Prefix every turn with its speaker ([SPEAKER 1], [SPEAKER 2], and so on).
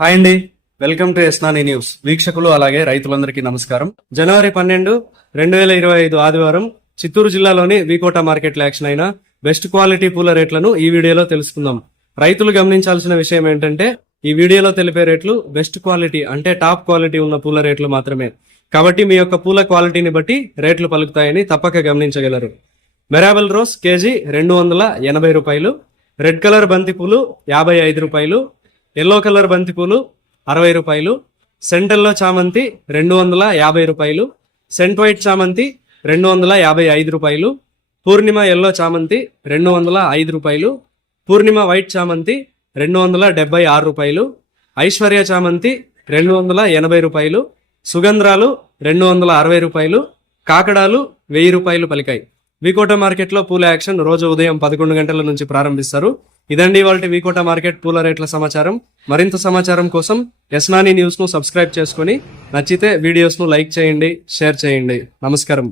[SPEAKER 1] Hi అండి. Welcome to ఎస్నాని news. వీక్షకులు అలాగే రైతులందరికీ నమస్కారం. జనవరి పన్నెండు రెండు వేల ఇరవై ఐదు ఆదివారం చిత్తూరు జిల్లాలోని వీకోట మార్కెట్లో యాక్షన్ అయిన బెస్ట్ క్వాలిటీ పూల రేట్లను ఈ వీడియోలో తెలుసుకుందాం. రైతులు గమనించాల్సిన విషయం ఏంటంటే ఈ వీడియోలో తెలిపే రేట్లు బెస్ట్ క్వాలిటీ అంటే టాప్ క్వాలిటీ ఉన్న పూల రేట్లు మాత్రమే. కాబట్టి మీ యొక్క పూల క్వాలిటీని బట్టి రేట్లు పలుకుతాయని తప్పక గమనించగలరు. మెరాబల్ రోజ్ కేజీ రెండు వందల ఎనభై రూపాయలు రెడ్ కలర్ బంతి పూలు యాభై ఐదు రూపాయలు ఎల్లో కలర్ బంతిపూలు అరవై రూపాయలు సెంటర్లో చామంతి రెండు వందల యాభై రూపాయలు సెంట్ వైట్ చామంతి రెండు వందల యాభై ఐదు రూపాయలు పూర్ణిమ ఎల్లో చామంతి రెండు వందల ఐదు రూపాయలు పూర్ణిమ వైట్ చామంతి రెండు వందల డెబ్బై ఆరు రూపాయలు ఐశ్వర్య చామంతి రెండు వందల ఎనభై రూపాయలు సుగంధ్రాలు రెండు వందల అరవై రూపాయలు కాకడాలు వెయ్యి రూపాయలు పలికాయి. వికోట మార్కెట్లో పూల యాక్షన్ రోజు ఉదయం పదకొండు గంటల నుంచి ప్రారంభిస్తారు. ఇదండి వాళ్ళ వీకోట మార్కెట్ పూల రేట్ల సమాచారం. మరింత సమాచారం కోసం ఎస్నాని న్యూస్ను సబ్స్క్రైబ్ చేసుకుని నచ్చితే వీడియోస్ను లైక్ చేయండి షేర్ చేయండి. నమస్కారం.